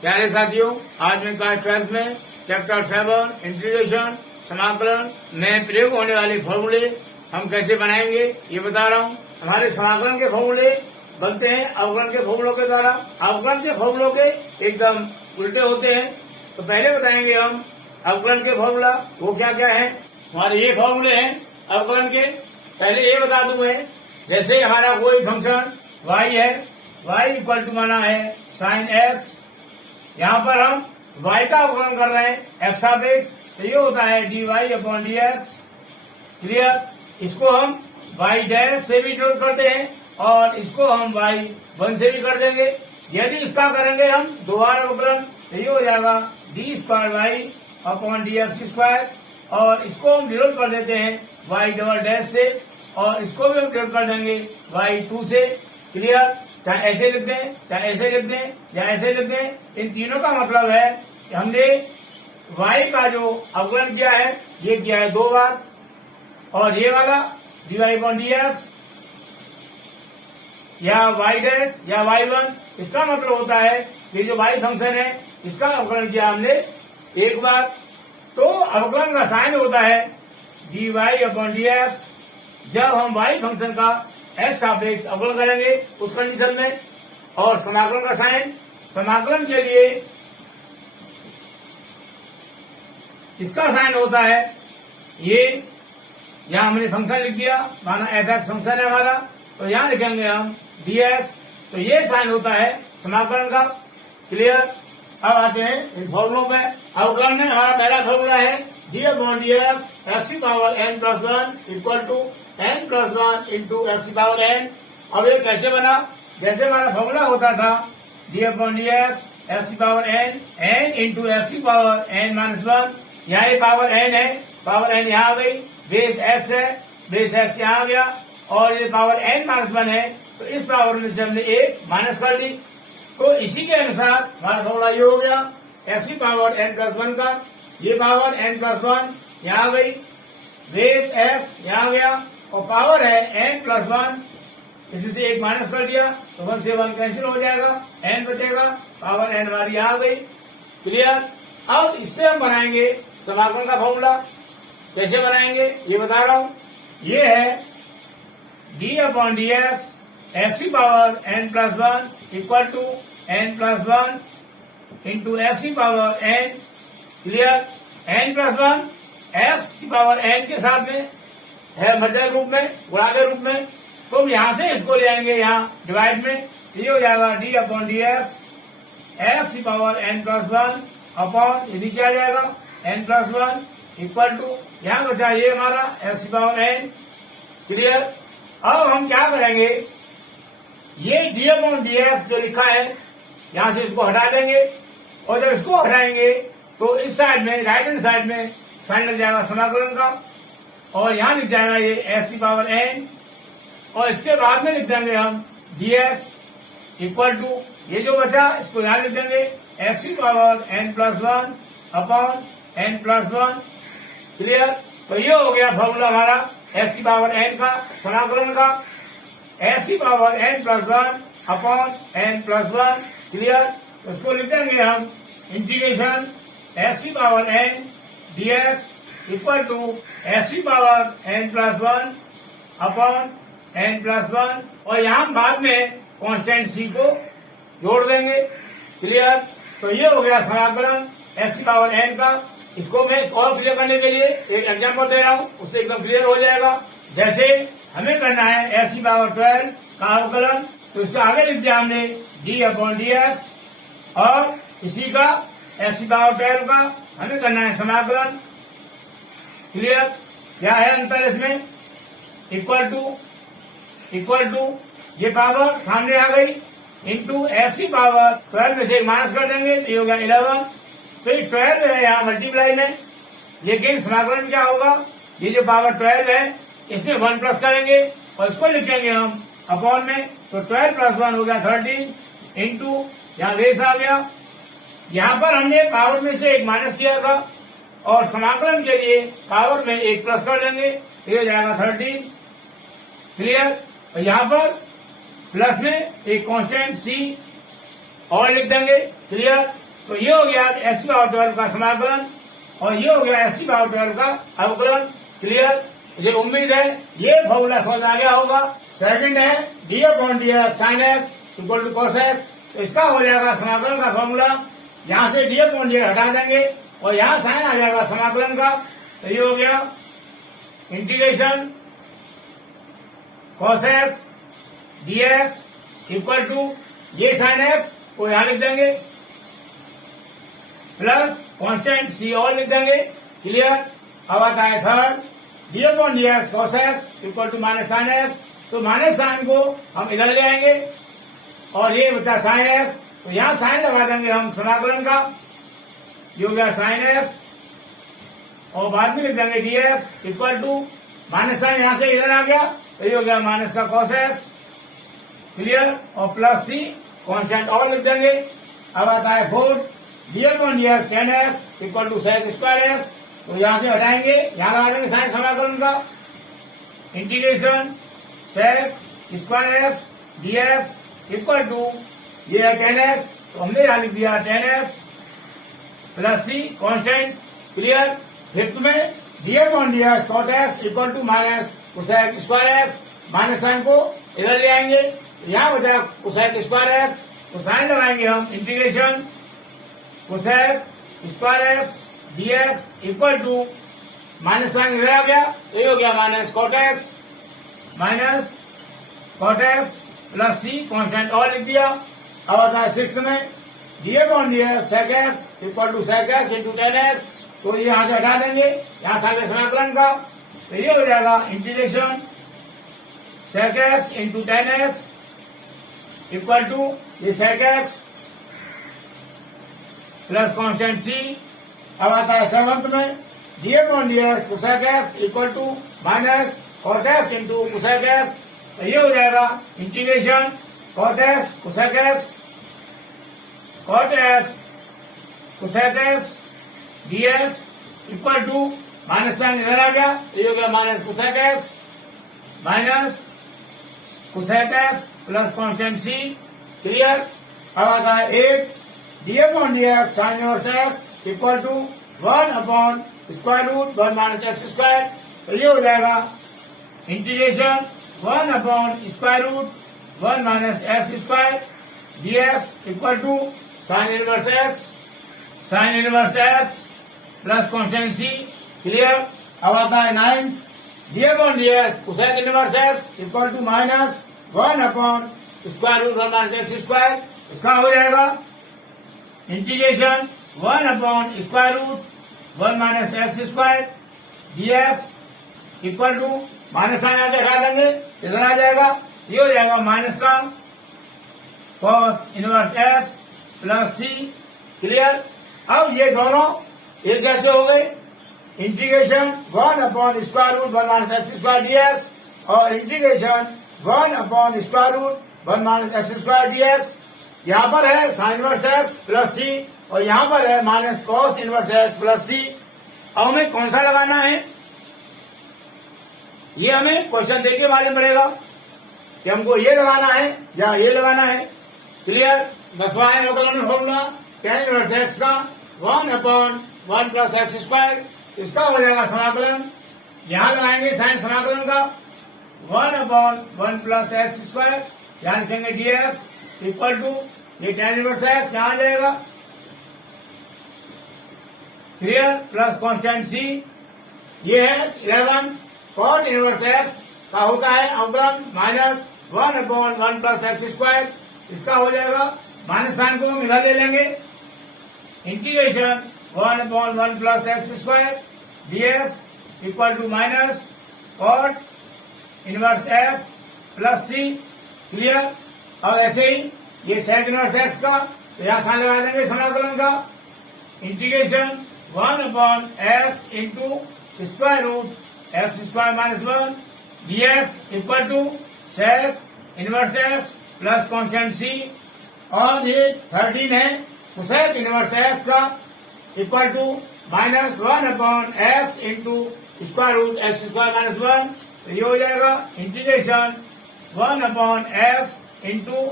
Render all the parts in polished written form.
प्यारे साथियों, आज मैं क्लास 12 में चैप्टर 7 इंटीग्रेशन समाकलन में प्रयोग होने वाले फॉर्मूले हम कैसे बनाएंगे ये बता रहा हूँ। हमारे समाकलन के फॉर्मूले बनते हैं अवकलन के फॉर्मूलों के द्वारा। अवकलन के फॉर्मूलों के एकदम उल्टे होते हैं। तो पहले बताएंगे हम अवकलन के फॉर्मूला वो क्या क्या है। हमारे ये फॉर्मूले हैं अवकलन के। पहले ये बता दूं मैं, जैसे हमारा कोई फंक्शन y है, y इक्वल टू माना है साइन x। यहाँ पर हम y का अवकलन कर रहे हैं x ऑफ x, तो ये होता है dy अपॉन dx। क्लियर। इसको हम y डैश से भी डिनोट करते हैं और इसको हम y1 से भी कर देंगे। यदि इसका करेंगे हम दो बार अवकलन, तो ये हो जाएगा d square y upon D x square, और इसको हम डिनोट कर देते हैं y डबल डैश से, और इसको भी हम डिनोट कर देंगे y2 से। क्लियर। चाहे ऐसे लिख दें, चाहे ऐसे लिख दें या ऐसे लिख दें, इन तीनों का मतलब है कि हमने y का जो अवकलन किया है ये किया है दो बार, और ये वाला dy अपॉन डी एक्स या y डैश या y1, इसका मतलब होता है कि जो y फंक्शन है इसका अवकलन किया हमने एक बार। तो अवकलन का साइन होता है dy अपॉन डी एक्स जब हम y फंक्शन का x सापेक्ष अवकलन करेंगे उस कंडीशन में। और समाकलन का साइन, समाकलन के लिए इसका साइन होता है ये, यहां हमने फंक्शन लिख दिया, माना f(x) फंक्शन है हमारा, तो यहां लिखेंगे हम dx, तो ये साइन होता है समाकलन का। क्लियर। अब आते हैं इन फॉर्मूलों में। अवकलन में हमारा पहला फॉर्मूला है D upon D X X की power n plus 1 equal to n plus 1 into X की पावर n। अब ये कैसे बना, जैसे हमारा फॉर्मूला होता था D upon D X X की पावर n इंटू एक्स की पावर n माइनस 1। यहाँ ये पावर n है, पावर n यहाँ आ गई, बेस x है, बेस x यहाँ आ गया, और ये पावर n माइनस 1 है, तो इस पावर में से हमने एक माइनस कर दी। तो इसी के अनुसार हमारा फॉर्मूला ये हो गया x की पावर n प्लस 1 का, ये पावर n प्लस 1 यहाँ आ गई, बेस x यहाँ आ गया, और पावर है n प्लस 1, इसी से एक माइनस कर दिया तो 1 से 1 कैंसिल हो जाएगा, n बचेगा, पावर n हमारी यहाँ आ गई। क्लियर। अब इससे हम बनाएंगे समाकलन का फॉर्मूला। कैसे बनाएंगे ये बता रहा हूँ। ये है D upon D X X की power n plus 1 equal to n plus 1 into X की power n। Clear. n plus 1 X की पावर n के साथ में है मध्यक रूप में, गुणा के रूप में, तो हम यहाँ से इसको ले आएंगे यहाँ डिवाइड में, ये हो जाएगा D upon D X X की पावर n प्लस 1 अपॉन ये नीचे आ जाएगा n प्लस 1 इक्वल टू यहाँ बचा ये हमारा एक्स की पावर n। क्लियर। अब हम क्या करेंगे, ये डी अपॉन डी एक्स जो लिखा है यहाँ से इसको हटा देंगे, और जब इसको हटाएंगे तो इस साइड में, राइट हैंड साइड में साइन लग जाएगा समाकलन का, और यहाँ लिख जाएगा ये एक्स की पावर n, और इसके बाद में लिख देंगे हम डी एक्स इक्वल टू ये जो बचा इसको यहाँ लिख देंगे एक्स की power n plus 1 upon n plus 1। Clear. तो ये हो गया फॉर्मूला हमारा एक्स की पावर n का समाकलन का, एक्स की power n plus 1 upon n plus 1। Clear. तो इसको लिख देंगे हम इंटीग्रेशन एक्स की power n D x equal to X की power n plus 1 upon n plus 1, और यहाँ बाद में कांस्टेंट c को जोड़ देंगे। क्लियर। तो ये हो गया समाकलन एक्स की पावर n का। इसको मैं और क्लियर करने के लिए एक एग्जाम्पल दे रहा हूँ, उससे एकदम क्लियर हो जाएगा। जैसे हमें करना है एक्स की पावर 12 का अवकलन, तो इसका आगे लिख दिया हमने डी अपॉन डी एक्स, और इसी का एक्स की पावर 12 का हमें करना है समाकलन। क्लियर। क्या है अंतर इसमें, इक्वल टू ये पावर सामने आ गई इंटू एक्स की पावर 12 में से एक माइनस कर देंगे तो ये हो गया 11। तो ये 12 है यहाँ मल्टीप्लाई में, लेकिन समाकलन क्या होगा, ये जो पावर 12 है इसमें 1 प्लस करेंगे और इसको लिखेंगे हम अपॉन में, तो 12 प्लस 1 हो गया 13 इंटू यहाँ बेस आ गया। यहाँ पर हमने पावर में से एक माइनस किया था, और समाकलन के लिए पावर में एक प्लस कर देंगे, ये हो जाएगा 13। क्लियर। और यहाँ पर प्लस में एक कांस्टेंट c और लिख देंगे। क्लियर। तो ये हो गया x की पावर 12 का समाकलन और ये हो गया x की पावर 12 का अवकलन। क्लियर? मुझे उम्मीद है ये फॉर्मूला समझ आ गया होगा। सेकंड है D upon D x sine x equal to cos x, तो इसका हो जाएगा समाकलन का फॉर्मूला। यहाँ से डी अपॉन डी एक्स हटा देंगे और यहाँ साइन आ जाएगा समाकलन का, तो ये हो गया integration cos x D x equal to ये साइन एक्स को यहां लिख देंगे प्लस कांस्टेंट सी और लिख देंगे। क्लियर? अब आता है third d upon D x cos x equal to minus sine x, तो माइनस साइन को हम इधर ले आएंगे और ये बचा साइन एक्स, तो यहां साइन लगा देंगे हम समाकलन का, ये हो गया साइन एक्स और बाद में लिख देंगे d x equal to minus sign यहां से इधर आ गया, तो ये हो गया माइनस का कॉस एक्स। क्लियर? और प्लस सी कांस्टेंट और लिख देंगे। अब आता है fourth d upon D x tan x equal to sec square x, तो यहां से हटाएंगे, यहां लगा देंगे साइन समाकलन का, integration sec square x D x equal to ये है टेन एक्स, तो हमने यहां लिख दिया टेन एक्स प्लस सी कांस्टेंट। क्लियर? फिफ्थ में D upon D x cot x equal to minus cosec square x, minus sine को इधर ले आएंगे, यहां बचा कोसेक स्क्वायर एक्स, तो साइन लगाएंगे हम integration cosec square x D x equal to minus sign इधर आ गया, तो ये हो गया माइनस कॉट एक्स प्लस सी कांस्टेंट और लिख दिया। अब आता है सिक्स में D upon D x sec x equal to sec x into tan x, तो ये यहां से हटा देंगे, यहां था समाकलन का, तो ये हो जाएगा integration sec x into tan x equal to ये sec X plus constant C. अब आता है सेवंथ में D upon D x cosec X equal to minus cot X into cosec X, तो ये हो जाएगा integration cot X cosec X D x equal to minus sign इधर आ गया, तो ये हो गया minus cosec X plus constant सी। क्लियर? अब आता है eight D upon D x sine inverse x equal to 1 upon square root 1 minus x square, तो ये हो जाएगा integration 1 upon square root 1 minus x square D x equal to sine inverse x plus constant C. Clear? अब आता है ninth d upon D x cosec inverse x equal to minus 1 upon square root 1 minus x square, इसका हो जाएगा integration 1 upon square root 1 minus x square D x equal to minus sine आगे हटा देंगे, इधर आ जाएगा, ये हो जाएगा माइनस का कॉस इनवर्स एक्स प्लस सी। क्लियर? अब ये दोनों एक जैसे हो गए, integration 1 upon square root 1 minus x square D X और integration 1 upon square root 1 minus x square D X. यहाँ पर है sine inverse x plus C और यहाँ पर है minus cos inverse x plus C. अब हमें कौन सा लगाना है, ये हमें क्वेश्चन देख के मालूम पड़ेगा कि हमको ये लगाना है या ये लगाना है। क्लियर? 10वां है अवकलन फॉर्मूला tan इनवर्स एक्स का 1 अपॉन 1 प्लस एक्स स्क्वायर, इसका हो जाएगा समाकलन, यहां लगाएंगे साइन समाकलन का 1 अपॉन 1 प्लस एक्स स्क्वायर, यहां लिखेंगे डी एक्स इक्वल टू ये tan इनवर्स एक्स यहां आ जाएगा। क्लियर? प्लस कांस्टेंट सी, ये है 11 कॉट इनवर्स एक्स का होता है अवकलन minus 1 upon 1 plus x square, इसका हो जाएगा माइनस साइन को हम इधर ले लेंगे, integration 1 upon 1 plus x square D x equal to minus cot inverse x plus C. Clear? अब ऐसे ही ये सेक इनवर्स एक्स का, तो यहां साइन लगा देंगे समाकलन का, integration 1 upon X into square root X square minus 1 D x equal to sec inverse x plus constant C. और ये 13 है कोसेक इनवर्स एक्स का equal to minus 1 upon X into square root X square minus 1, तो ये हो जाएगा integration 1 upon X into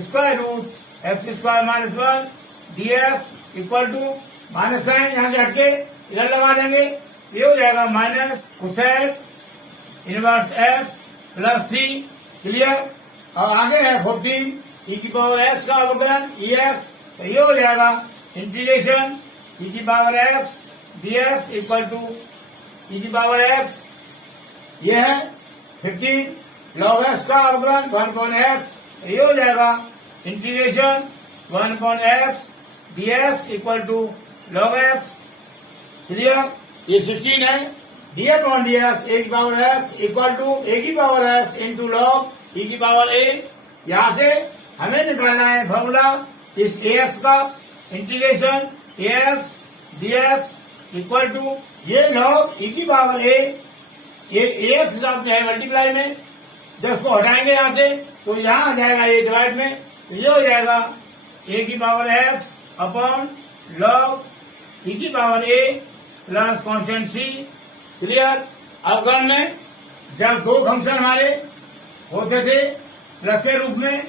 square root X square minus 1 dx equal to minus sign यहां से हटके इधर लगा देंगे, ये हो जाएगा minus cosec inverse x plus सी। क्लियर। और आगे है 14 ई की पावर एक्स का अवकलन ई एक्स, तो ये हो जाएगा इंटीग्रेशन ई की power X dx equal to E की पावर एक्स, ये है 15 लॉग एक्स का अवकलन 1/x, ये हो जाएगा integration 1/x dx equal to log x. Clear. ये 16 है dx ए की power x equal to a की power x into log e की पावर ए। यहां से हमें निकालना है फॉर्मूला इस ax का, integration ax dx equal to ये लॉग ई की पावर ए, ये ax साथ में है मल्टीप्लाई में, जब उसको हटाएंगे यहां से तो यहां आ जाएगा ये डिवाइड में, तो ये हो जाएगा ए की power x upon log e की पावर ए प्लस कॉन्स्टेंट सी। क्लियर। अवकलन में जब दो फंक्शन हमारे होते थे प्लस के रूप में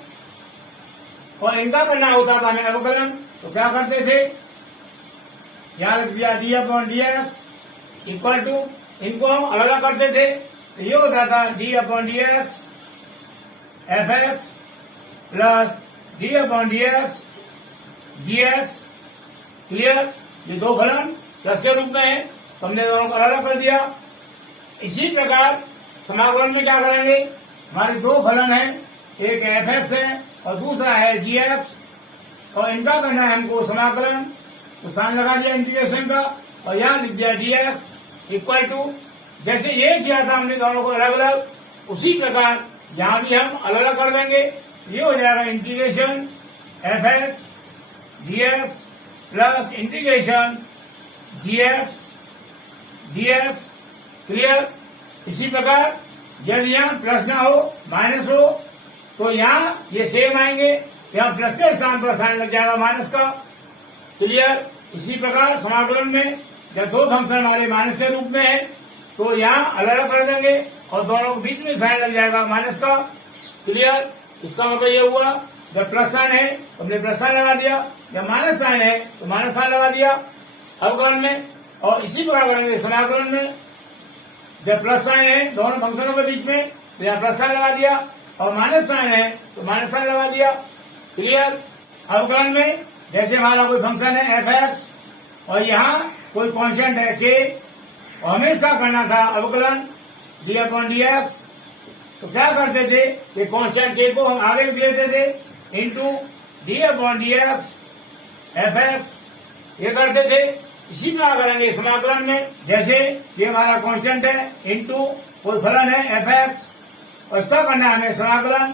और इनका करना होता था हमें अवकलन, तो क्या करते थे, यहां लिख दिया d upon D x equal to, इनको हम अलग अलग करते थे, तो ये होता था D upon D X F X plus D upon D X G X. Clear. ये दो फलन प्लस के रूप में है, तो हमने दोनों को अलग कर दिया। इसी प्रकार समाकलन में क्या करेंगे, हमारे दो फलन है, एक एफ एक्स है और दूसरा है जी एक्स, और इनका करना है हमको समाकलन, तो साइन लगा दिया इंटीग्रेशन का और यहां लिख दिया डी एक्स इक्वल टू, जैसे ये किया था हमने दोनों को अलग अलग, उसी प्रकार यहां भी हम अलग अलग कर देंगे। ये हो जाएगा integration F x G x plus integration जी एक्स डी एक्स। क्लियर। इसी प्रकार यदि यहाँ प्लस ना हो माइनस हो तो यहाँ ये सेम आएंगे, यहाँ प्लस के स्थान पर साइन लग जाएगा माइनस का। क्लियर। इसी प्रकार समाकलन में जब दो फंक्शन हमारे माइनस के रूप में है तो यहाँ अलग अलग कर देंगे और दोनों के बीच में साइन लग जाएगा माइनस का। क्लियर। इसका मतलब ये हुआ जब प्लस साइन है तो हमने प्लस साइन लगा दिया, जब माइनस साइन है तो माइनस साइन लगा दिया अवकलन में। और इसी प्रकार करेंगे समाकलन में, जब प्लस साइन है दोनों फंक्शनों के बीच में तो यहाँ प्लस साइन लगा दिया, और माइनस साइन है तो माइनस साइन लगा दिया। क्लियर। अवकलन में जैसे हमारा कोई फंक्शन है एफ एक्स और यहाँ कोई कॉन्स्टेंट है के, और हमें इसका करना था अवकलन डी अपॉन डी एक्स, तो क्या करते थे, ये कॉन्स्टेंट के को हम आगे लिख लेते थे into D upon D X F x, ये करते थे। इसी प्रकार करेंगे समाकलन में, जैसे ये हमारा कांस्टेंट है इंटू कोई फलन है एफ एक्स और इसका करना है हमें समाकलन,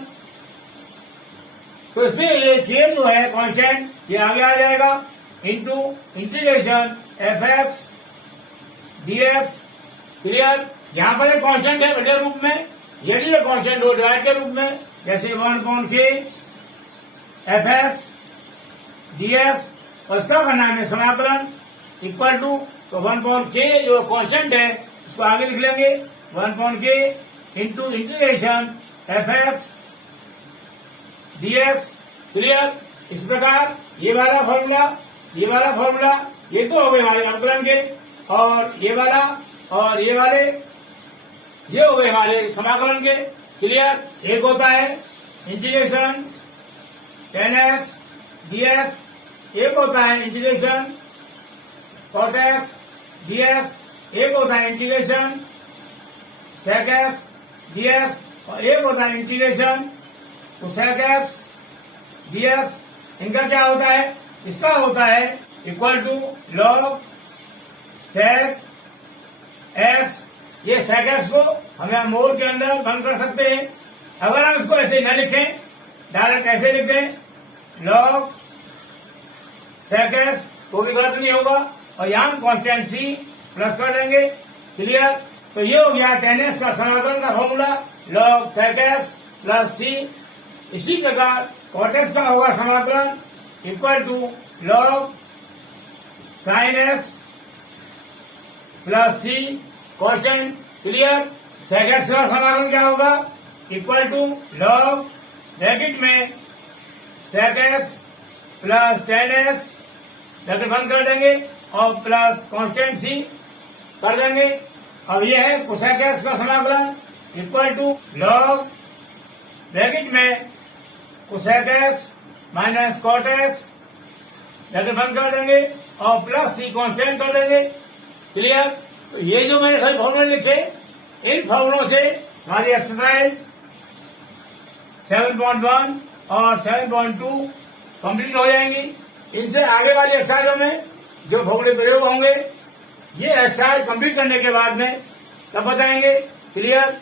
तो इसमें ये के जो है कांस्टेंट ये आगे आ जाएगा into integration F x D x. Clear. यहाँ पर एक कांस्टेंट है बड़े रूप में, यदि ये कांस्टेंट हो डिवाइड के रूप में, जैसे 1/k F x D X और इसका करना है हमें समाकलन इक्वल टू, तो 1/k जो कांस्टेंट है उसको आगे लिख लेंगे 1/k into integration F x D x. Clear. इस प्रकार ये वाला फॉर्मूला ये तो हो गए हमारे अवकलन के, और ये वाला और ये वाले ये हो गए हमारे समाकलन के। क्लियर। एक होता है इंटीग्रेशन tan x dx, एक होता है इंटीग्रेशन cot x dx, एक होता है इंटीग्रेशन sec x dx और एक होता है इंटीग्रेशन cosec x dx। इनका क्या होता है, इसका होता है equal to log sec x। ये sec x को हम यहाँ मोड के अंदर बंद कर सकते हैं, अगर हम इसको ऐसे न लिखें डायरेक्ट ऐसे लिख दें log sec x तो भी गलत नहीं होगा, और यहाँ कांस्टेंट सी प्लस कर देंगे। क्लियर। तो ये हो गया tan x का समाकलन का formula log sec x plus C. इसी प्रकार cot x का होगा समाकलन equal to log sin x plus C constant. Clear. sec x का समाकलन क्या होगा, इक्वल टू log ब्रैकेट में sec x प्लस tan x ब्रैकेट बंद कर देंगे और प्लस कांस्टेंट सी कर देंगे। अब ये है कोसेक एक्स का समाकलन इक्वल टू लॉग ब्रैकेट में cosec x minus cot x, bracket बंद कर देंगे और प्लस सी कांस्टेंट कर देंगे। क्लियर? तो ये जो मैंने सभी फॉर्मूले लिखे, इन फॉर्मूलों से हमारी एक्सरसाइज 7.1 और 7.2 कंप्लीट हो जाएंगी। इनसे आगे वाली एक्सरसाइजों में जो फॉर्मूले प्रयोग होंगे, ये एक्सरसाइज कंप्लीट करने के बाद में तब बताएंगे। क्लियर?